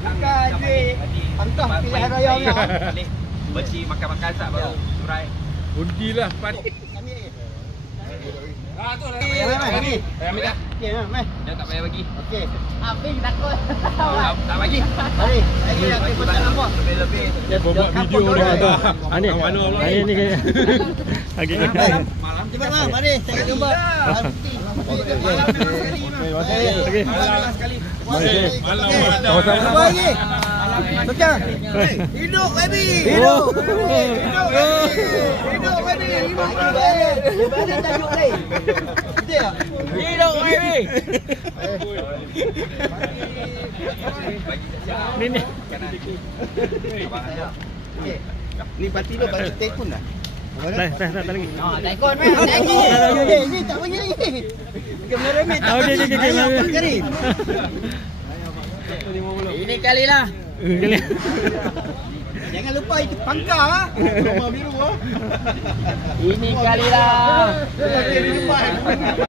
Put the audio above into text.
Bukan duit pangkah pilihan raya ni. Balik bersih makan-makan sat baru surai. Undilah pan. Ah tu lah. Mari. Ambil dah. Okey, mari. Dia tak payah bagi. Okey. Habis takut. Tak bagi. Mari. Lagi nak kita tak nampak. Lebih-lebih. Dia buat video dia ada. Ini ni kaya. Lagi Malam. Cepat bang, mari. Saya jumpa. Nanti. Malam sekali. Okey. Malam sekali. Malam ada. Apa lagi? Betul. Hidup baby. Hidup. Hidup baby. Hidup baby. Hidup baby. Dia tajuk lain. Betul tak? Hidup baby. Ni. Okey. Ni parti dia parti tekun dah. Tak lagi. Tak ikut meh. Lagi. Ni tak bagi lagi. Kameraman tak Okey, bagi. okey. Ayah Karim. Ini kali lah. Kali. Jangan lupa itu pangkah ah. Rumah biru ah. Ini kali lah. Okey, lupa.